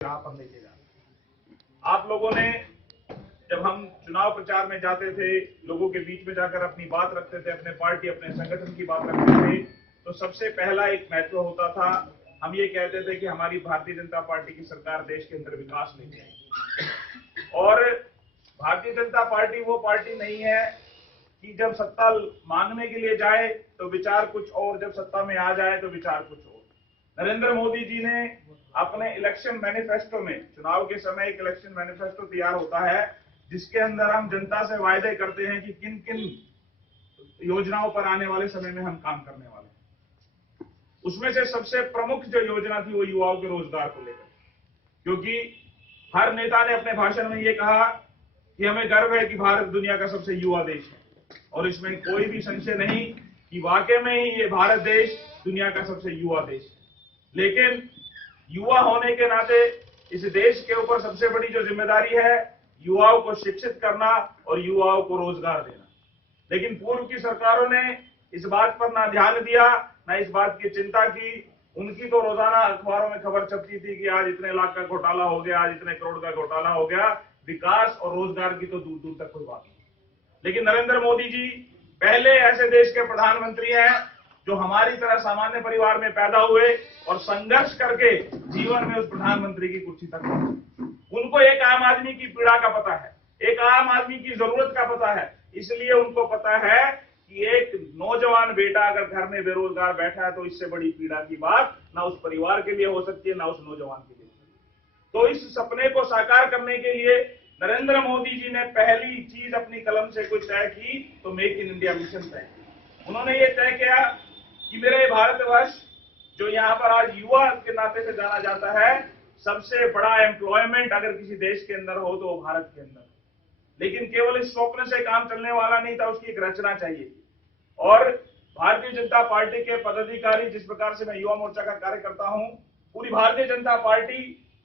राह पर लेके जा रहे। आप लोगों ने जब हम चुनाव प्रचार में जाते थे, लोगों के बीच में जाकर अपनी बात रखते थे, अपने पार्टी अपने संगठन की बात रखते थे, तो सबसे पहला एक महत्व होता था, हम ये कहते थे कि हमारी भारतीय जनता पार्टी की सरकार देश के अंदर विकास लेके आएगी। और भारतीय जनता पार्टी वो पार्टी नहीं है कि जब सत्ता मांगने के लिए जाए तो विचार कुछ और, जब सत्ता में आ जाए तो विचार कुछ और। नरेंद्र मोदी जी ने अपने इलेक्शन मैनिफेस्टो में, चुनाव के समय एक इलेक्शन मैनिफेस्टो तैयार होता है जिसके अंदर हम जनता से वायदे करते हैं कि किन किन योजनाओं पर आने वाले समय में हम काम करने वाले हैं। उसमें से सबसे प्रमुख जो योजना थी वो युवाओं के रोजगार को लेकर, क्योंकि हर नेता ने अपने भाषण में ये कहा कि हमें गर्व है कि भारत दुनिया का सबसे युवा देश है, और इसमें कोई भी संशय नहीं कि वाकई में ही ये भारत देश दुनिया का सबसे युवा देश है। लेकिन युवा होने के नाते इस देश के ऊपर सबसे बड़ी जो जिम्मेदारी है, युवाओं को शिक्षित करना और युवाओं को रोजगार देना। लेकिन पूर्व की सरकारों ने इस बात पर ना ध्यान दिया, ना इस बात की चिंता की। उनकी तो रोजाना अखबारों में खबर छपती थी कि आज इतने लाख का घोटाला हो गया, आज इतने करोड़ का घोटाला हो गया। विकास और रोजगार की तो दूर दूर तक कोई बात नहीं। लेकिन नरेंद्र मोदी जी पहले ऐसे देश के प्रधानमंत्री हैं जो हमारी तरह सामान्य परिवार में पैदा हुए और संघर्ष करके जीवन में उस प्रधानमंत्री की कुर्सी तक पहुंचे। उनको एक आम आदमी की पीड़ा का पता है, एक आम आदमी की जरूरत का पता है। इसलिए उनको पता है कि एक नौजवान बेटा अगर घर में बेरोजगार बैठा है तो इससे बड़ी पीड़ा की बात ना उस परिवार के लिए हो सकती है, ना उस नौजवान के लिए। तो इस सपने को साकार करने के लिए नरेंद्र मोदी जी ने पहली चीज अपनी कलम से कुछ तय की तो मेक इन इंडिया मिशन तय किया। उन्होंने ये तय किया कि मेरे भारतवर्ष, जो यहाँ पर आज युवा के नाते से जाना जाता है, सबसे बड़ा एम्प्लॉयमेंट अगर किसी देश के अंदर हो तो वो भारत के अंदर। लेकिन केवल इस स्वप्न से काम चलने वाला नहीं था, उसकी एक रचना चाहिए। और भारतीय जनता पार्टी के पदाधिकारी, जिस प्रकार से मैं युवा मोर्चा का कार्य करता हूं, पूरी भारतीय जनता पार्टी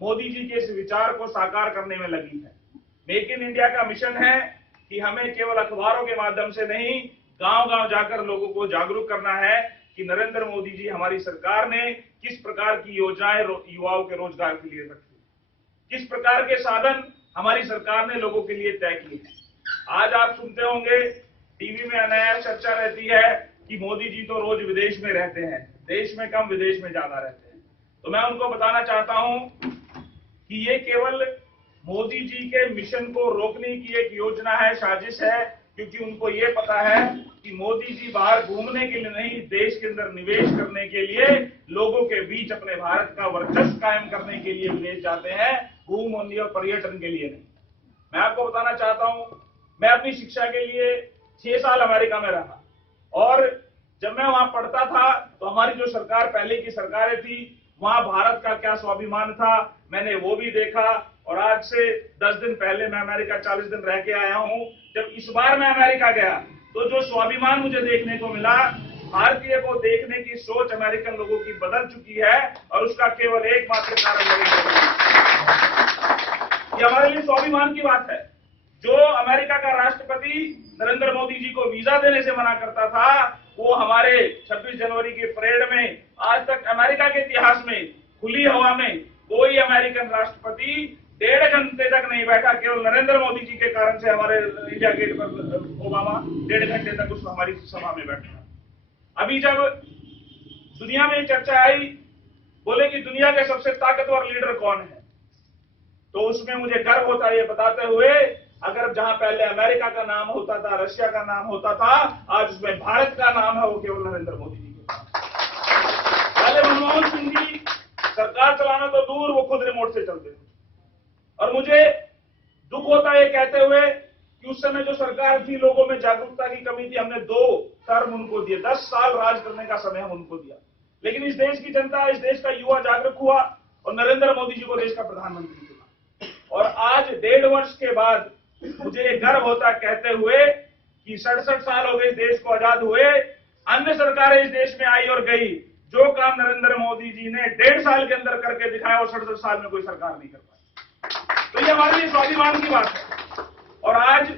मोदी जी के इस विचार को साकार करने में लगी है। मेक इन इंडिया का मिशन है कि हमें केवल अखबारों के माध्यम से नहीं, गांव गांव जाकर लोगों को जागरूक करना है कि नरेंद्र मोदी जी, हमारी सरकार ने किस प्रकार की योजनाएं युवाओं के रोजगार के लिए रखी, किस प्रकार के साधन हमारी सरकार ने लोगों के लिए तय किए हैं। आज आप सुनते होंगे टीवी में अनायास चर्चा रहती है कि मोदी जी तो रोज विदेश में रहते हैं, देश में कम विदेश में ज्यादा रहते हैं। तो मैं उनको बताना चाहता हूं कि ये केवल मोदी जी के मिशन को रोकने की एक योजना है, साजिश है, क्योंकि उनको ये पता है कि मोदी जी बाहर घूमने के लिए नहीं, देश के अंदर निवेश करने के लिए, लोगों के बीच अपने भारत का वर्चस्व कायम करने के लिए विदेश जाते हैं, घूमने और पर्यटन के लिए नहीं। मैं आपको बताना चाहता हूं, मैं अपनी शिक्षा के लिए 6 साल अमेरिका में रहा, और जब मैं वहां पढ़ता था तो हमारी जो सरकार, पहले की सरकारें थी, वहां भारत का क्या स्वाभिमान था, मैंने वो भी देखा। और आज से 10 दिन पहले मैं अमेरिका 40 दिन रह के आया हूं। जब इस बार मैं अमेरिका गया तो जो स्वाभिमान मुझे देखने को मिला, भारतीय को देखने की सोच अमेरिकन लोगों की बदल चुकी है, और उसका केवल एकमात्र कारण ये हमारे लिए स्वाभिमान की बात है। जो अमेरिका का राष्ट्रपति नरेंद्र मोदी जी को वीजा देने से मना करता था, वो हमारे 26 जनवरी की परेड में, आज तक अमेरिका के इतिहास में खुली हवा में कोई अमेरिकन राष्ट्रपति 1.5 घंटे तक नहीं बैठा। केवल नरेंद्र मोदी जी के कारण से हमारे इंडिया गेट पर ओबामा 1.5 घंटे तक उस हमारी सभा में बैठा। अभी जब दुनिया में चर्चा आई, बोले कि दुनिया के सबसे ताकतवर लीडर कौन है, तो उसमें मुझे गर्व होता है ये बताते हुए, अगर जहां पहले अमेरिका का नाम होता था, रशिया का नाम होता था, आज उसमें भारत का नाम है, वो केवल नरेंद्र मोदी जी के पास। पहले मनमोहन सिंह जी सरकार चलाना तो दूर, वो खुद रिमोट से चलते थे। और मुझे दुख होता है ये कहते हुए कि उस समय जो सरकार थी, लोगों में जागरूकता की कमी थी। हमने 2 टर्म उनको दिए, 10 साल राज करने का समय हम उनको दिया। लेकिन इस देश की जनता, इस देश का युवा जागरूक हुआ और नरेंद्र मोदी जी को देश का प्रधानमंत्री चुना। और आज 1.5 वर्ष के बाद मुझे गर्व होता कहते हुए कि 67 साल हो गए देश को आजाद हुए, अन्य सरकारें इस देश में आई और गई, जो काम नरेंद्र मोदी जी ने 1.5 साल के अंदर करके दिखाया, और 67 साल में कोई सरकार नहीं कर पाई। तो ये हमारे लिए स्वाभिमान की बात है। और आज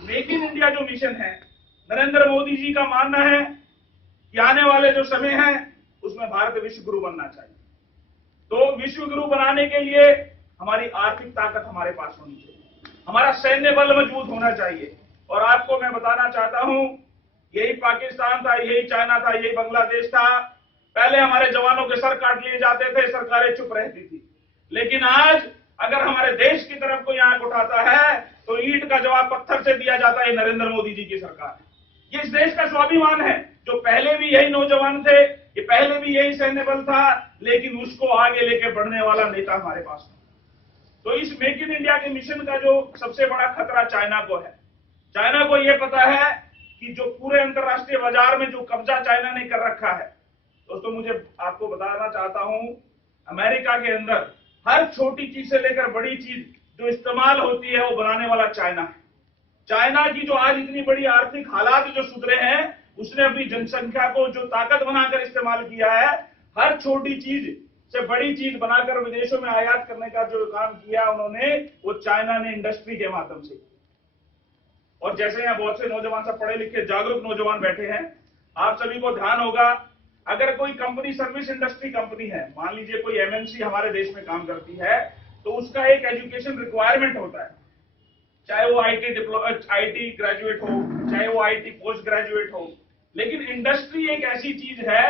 मेक इन इंडिया जो मिशन है, नरेंद्र मोदी जी का मानना है कि आने वाले जो समय है उसमें भारत विश्व गुरु बनना चाहिए। तो विश्व गुरु बनाने के लिए हमारी आर्थिक ताकत हमारे पास होनी चाहिए, हमारा सैन्य बल मजबूत होना चाहिए। और आपको मैं बताना चाहता हूं, यही पाकिस्तान था, यही चाइना था, यही बांग्लादेश था। पहले हमारे जवानों के सर काट लिए जाते थे, सरकारें चुप रहती थी। लेकिन आज अगर हमारे देश की तरफ कोई आंख उठाता है तो ईंट का जवाब पत्थर से दिया जाता है। नरेंद्र मोदी जी की सरकार, ये इस देश का स्वाभिमान है। जो पहले भी यही नौजवान थे, ये पहले भी यही सैन्य बल था, लेकिन उसको आगे लेके बढ़ने वाला नेता हमारे पास है। तो इस मेक इन इंडिया के मिशन का जो सबसे बड़ा खतरा चाइना को है। चाइना को यह पता है कि जो पूरे अंतर्राष्ट्रीय बाजार में जो कब्जा चाइना ने कर रखा है, दोस्तों मुझे आपको बताना चाहता हूं, अमेरिका के अंदर हर छोटी चीज से लेकर बड़ी चीज जो इस्तेमाल होती है वो बनाने वाला चाइना है। चाइना की जो आज इतनी बड़ी आर्थिक हालात जो सुधरे हैं, उसने अपनी जनसंख्या को जो ताकत बनाकर इस्तेमाल किया है, हर छोटी चीज से बड़ी चीज बनाकर विदेशों में आयात करने का जो काम किया उन्होंने, वो चाइना ने इंडस्ट्री के माध्यम से। और जैसे यहाँ बहुत से नौजवान सब पढ़े लिखे जागरूक नौजवान बैठे हैं, आप सभी को ध्यान होगा, अगर कोई कंपनी सर्विस इंडस्ट्री कंपनी है, मान लीजिए कोई एमएनसी हमारे देश में काम करती है, तो उसका एक एजुकेशन रिक्वायरमेंट होता है, चाहे वो आईटी ग्रेजुएट हो, चाहे वो आईटी पोस्ट ग्रेजुएट हो। लेकिन इंडस्ट्री एक ऐसी चीज है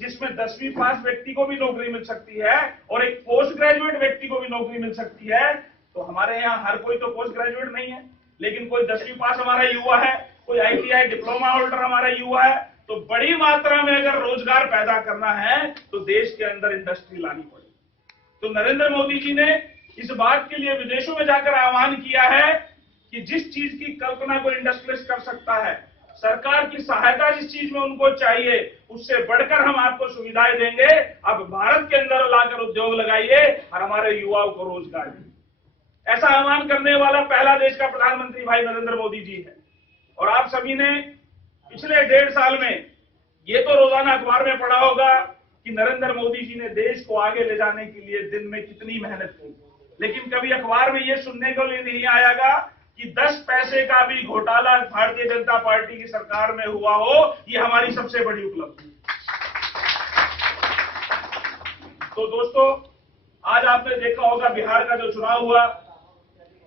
जिसमें 10वीं पास व्यक्ति को भी नौकरी मिल सकती है और एक पोस्ट ग्रेजुएट व्यक्ति को भी नौकरी मिल सकती है। तो हमारे यहाँ हर कोई तो पोस्ट ग्रेजुएट नहीं है, लेकिन कोई 10वीं पास हमारा युवा है, कोई आईटीआई डिप्लोमा होल्डर हमारा युवा है। तो बड़ी मात्रा में अगर रोजगार पैदा करना है तो देश के अंदर इंडस्ट्री लानी पड़ेगी। तो नरेंद्र मोदी जी ने इस बात के लिए विदेशों में जाकर आह्वान किया है कि जिस चीज की कल्पना को इंडस्ट्रियलिस्ट कर सकता है, सरकार की सहायता जिस चीज में उनको चाहिए, उससे बढ़कर हम आपको सुविधाएं देंगे। अब भारत के अंदर लाकर उद्योग लगाइए और हमारे युवाओं को रोजगार दीजिए। ऐसा आह्वान करने वाला पहला देश का प्रधानमंत्री भाई नरेंद्र मोदी जी है। और आप सभी ने पिछले 1.5 साल में ये तो रोजाना अखबार में पढ़ा होगा कि नरेंद्र मोदी जी ने देश को आगे ले जाने के लिए दिन में कितनी मेहनत की, लेकिन कभी अखबार में ये सुनने को नहीं आएगा कि 10 पैसे का भी घोटाला भारतीय जनता पार्टी की सरकार में हुआ हो। ये हमारी सबसे बड़ी उपलब्धि। तो दोस्तों, आज आपने देखा होगा बिहार का जो चुनाव हुआ,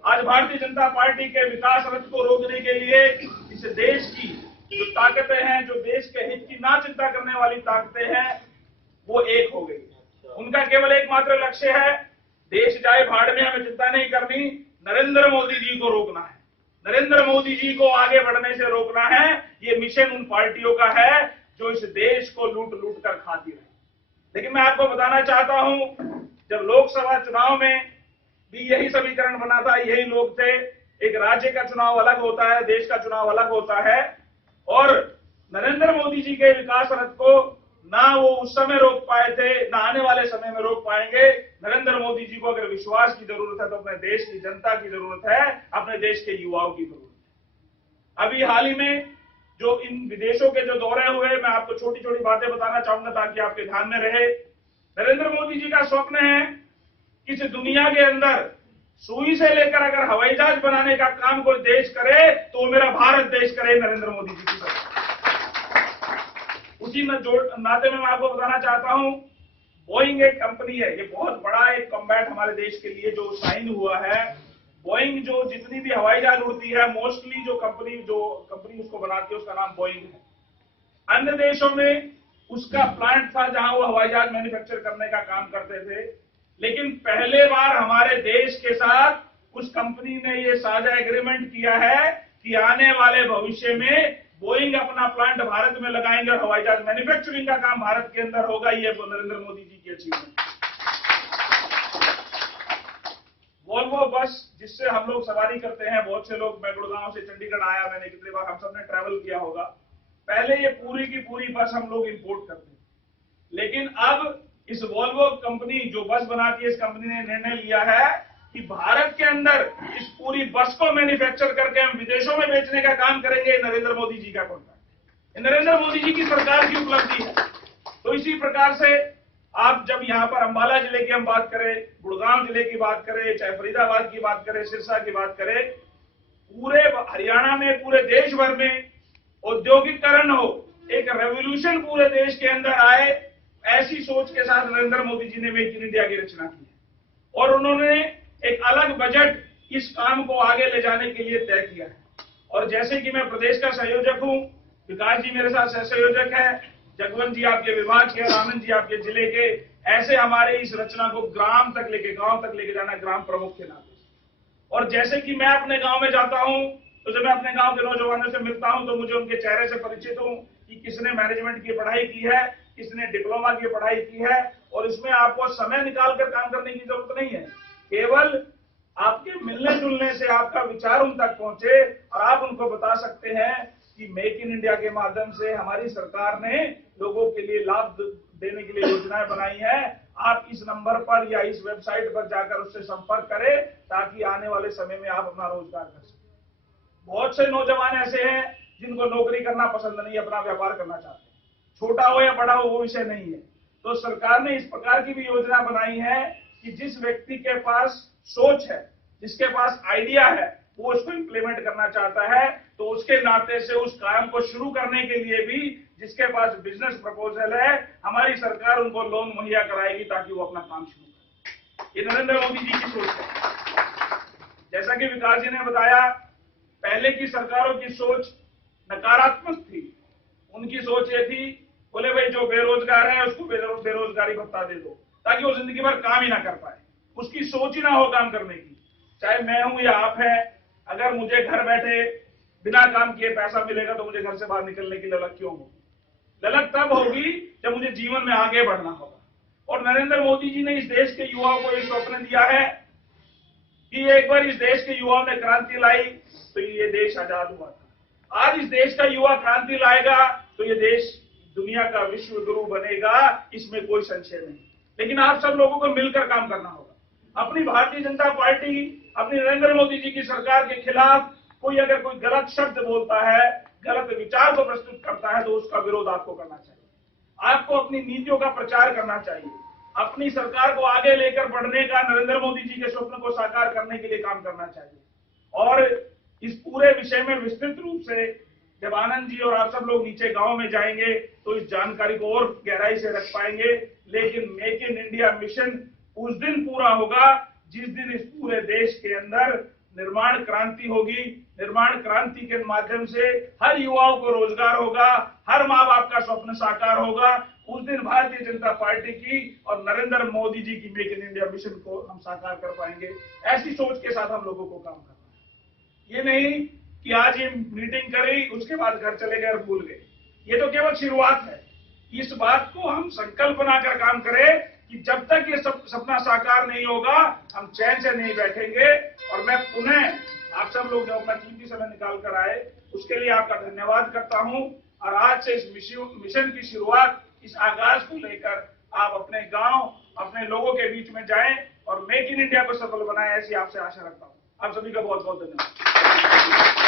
आज भारतीय जनता पार्टी के विकास रथ को रोकने के लिए इस देश की जो ताकतें हैं, जो देश के हित की ना चिंता करने वाली ताकतें हैं, वो एक हो गई। उनका केवल एकमात्र लक्ष्य है, देश जाए भाड़ में, हमें चिंता नहीं करनी, नरेंद्र मोदी जी को रोकना है, नरेंद्र मोदी जी को आगे बढ़ने से रोकना है। ये मिशन उन पार्टियों का है जो इस देश को लूट लूट कर खाती रहे। लेकिन मैं आपको बताना चाहता हूं, जब लोकसभा चुनाव में भी यही समीकरण बना था, यही लोग थे। एक राज्य का चुनाव अलग होता है, देश का चुनाव अलग होता है। और नरेंद्र मोदी जी के विकास रथ को ना वो उस समय रोक पाए थे, ना आने वाले समय में रोक पाएंगे। नरेंद्र मोदी जी को अगर विश्वास की जरूरत है तो अपने देश की जनता की जरूरत है, अपने देश के युवाओं की जरूरत है। अभी हाल ही में जो इन विदेशों के जो दौरे हुए, मैं आपको छोटी छोटी बातें बताना चाहूंगा ताकि आपके ध्यान में रहे। नरेंद्र मोदी जी का स्वप्न है कि इस दुनिया के अंदर सुई से लेकर अगर हवाई जहाज बनाने का काम कोई देश करे तो वो मेरा भारत देश करे, नरेंद्र मोदी जी की तरफ। उसी नाते में मैं आपको बताना चाहता हूं, बोइंग एक कंपनी है, ये बहुत बड़ा एक कॉम्बैट हमारे देश के लिए जो साइन हुआ है। बोइंग जो जितनी भी हवाई जहाज उड़ती है, मोस्टली जो कंपनी उसको बनाती है उसका नाम बोइंग है। अन्य देशों में उसका प्लांट था जहां वो हवाई जहाज मैन्युफैक्चर करने का काम करते थे। लेकिन पहले बार हमारे देश के साथ उस कंपनी ने ये साझा एग्रीमेंट किया है कि आने वाले भविष्य में बोइंग अपना प्लांट भारत में लगाएंगे और हवाई जहाज मैन्युफैक्चरिंग का काम भारत के अंदर होगा। ये नरेंद्र मोदी जी की अचीवमेंट। वोल्वो बस जिससे हम लोग सवारी करते हैं, बहुत से लोग, मैं गुड़गांव से चंडीगढ़ आया, मैंने कितनी बार, हम सबने ट्रैवल किया होगा। पहले ये पूरी की पूरी बस हम लोग इंपोर्ट करते हैं, लेकिन अब इस वोल्वो कंपनी जो बस बनाती है, इस कंपनी ने निर्णय लिया है कि भारत के अंदर इस पूरी बस को मैन्युफैक्चर करके हम विदेशों में बेचने का काम करेंगे। नरेंद्र मोदी जी का कॉन्ट्रैक्ट, नरेंद्र मोदी जी की सरकार की उपलब्धि है। तो इसी प्रकार से आप जब यहाँ पर अंबाला जिले की हम बात करें, गुड़गांव जिले की बात करें, चाहे फरीदाबाद की बात करें, सिरसा की बात करें, पूरे हरियाणा में, पूरे देश भर में औद्योगिकरण हो, एक रेवोल्यूशन पूरे देश के अंदर आए, ऐसी सोच के साथ नरेंद्र मोदी जी ने मेक इन इंडिया की रचना की है। और उन्होंने बजट इस काम को आगे ले जाने के लिए तय किया है। और जैसे कि मैं प्रदेश का संयोजक हूं, विकास जी मेरे साथ सह संयोजक है, जगवंत जी आपके विभाग के और आनंद जी आपके जिले के, ऐसे हमारे इस रचना को ग्राम तक लेके, गांव तक लेके जाना ग्राम प्रमुख के नाते। और जैसे कि मैं अपने गांव में जाता हूं, तो जब मैं अपने गांव के नौजवानों से मिलता हूं तो मुझे उनके चेहरे से परिचित हूं कि किसने मैनेजमेंट की पढ़ाई की है, किसने डिप्लोमा की पढ़ाई की है। और इसमें आपको समय निकालकर काम करने की जरूरत नहीं है, केवल आपके मिलने जुलने से आपका विचार उन तक पहुंचे और आप उनको बता सकते हैं कि मेक इन इंडिया के माध्यम से हमारी सरकार ने लोगों के लिए लाभ देने के लिए योजनाएं बनाई है। आप इस नंबर पर या इस वेबसाइट पर जाकर उससे संपर्क करें ताकि आने वाले समय में आप अपना रोजगार कर सकें। बहुत से नौजवान ऐसे हैं जिनको नौकरी करना पसंद नहीं, अपना व्यापार करना चाहते हैं, छोटा हो या बड़ा हो वो विषय नहीं है। तो सरकार ने इस प्रकार की भी योजना बनाई है कि जिस व्यक्ति के पास सोच है, जिसके पास आइडिया है, वो उसको इंप्लीमेंट करना चाहता है, तो उसके नाते से उस काम को शुरू करने के लिए भी जिसके पास बिजनेस प्रपोजल है, हमारी सरकार उनको लोन मुहैया कराएगी ताकि वो अपना काम शुरू करें। ये नरेंद्र मोदी जी की सोच है। जैसा कि विकास जी ने बताया, पहले की सरकारों की सोच नकारात्मक थी। उनकी सोच ये थी, बोले भाई जो बेरोजगार है उसको बेरोजगारी भत्ता दे दो ताकि वो जिंदगी भर काम ही ना कर पाए, उसकी सोच ही ना हो काम करने की। चाहे मैं हूं या आप है, अगर मुझे घर बैठे बिना काम किए पैसा मिलेगा तो मुझे घर से बाहर निकलने की ललक क्यों होगी? ललक तब होगी जब मुझे जीवन में आगे बढ़ना होगा। और नरेंद्र मोदी जी ने इस देश के युवाओं को एक स्वप्न दिया है कि एक बार इस देश के युवाओं ने क्रांति लाई तो ये देश आजाद हुआ था। आज इस देश का युवा क्रांति लाएगा तो ये देश दुनिया का विश्व गुरु बनेगा, इसमें कोई संशय नहीं। लेकिन आप सब लोगों को मिलकर काम करना होगा। अपनी भारतीय जनता पार्टी, अपनी नरेंद्र मोदी जी की सरकार के खिलाफ कोई अगर कोई गलत शब्द बोलता है, गलत विचार को प्रस्तुत करता है, तो उसका विरोध आपको करना चाहिए। आपको अपनी नीतियों का प्रचार करना चाहिए, अपनी सरकार को आगे लेकर बढ़ने का, नरेंद्र मोदी जी के स्वप्न को साकार करने के लिए काम करना चाहिए। और इस पूरे विषय में विस्तृत रूप से जब आनंद जी और आप सब लोग नीचे गांव में जाएंगे तो इस जानकारी को और गहराई से रख पाएंगे। लेकिन मेक इन इंडिया मिशन उस दिन पूरा होगा जिस दिन इस पूरे देश के अंदर निर्माण क्रांति होगी। निर्माण क्रांति के माध्यम से हर युवाओं को रोजगार होगा, हर माँ बाप का स्वप्न साकार होगा। उस दिन भारतीय जनता पार्टी की और नरेंद्र मोदी जी की मेक इन इंडिया मिशन को हम साकार कर पाएंगे। ऐसी सोच के साथ हम लोगों को काम करना है। ये नहीं कि आज ये मीटिंग करी उसके बाद घर चले गए और भूल गए। ये तो केवल शुरुआत है। इस बात को हम संकल्प बनाकर काम करें कि जब तक ये सपना साकार नहीं होगा हम चैन से नहीं बैठेंगे। और मैं पुनः आप सब लोग जो अपना कीमती समय निकाल कर आए उसके लिए आपका धन्यवाद करता हूं। और आज से इस मिशन की शुरुआत, इस आगाज को लेकर आप अपने गांव, अपने लोगों के बीच में जाएं और मेक इन इंडिया को सफल बनाएं, ऐसी आपसे आशा रखता हूं। आप सभी का बहुत बहुत धन्यवाद।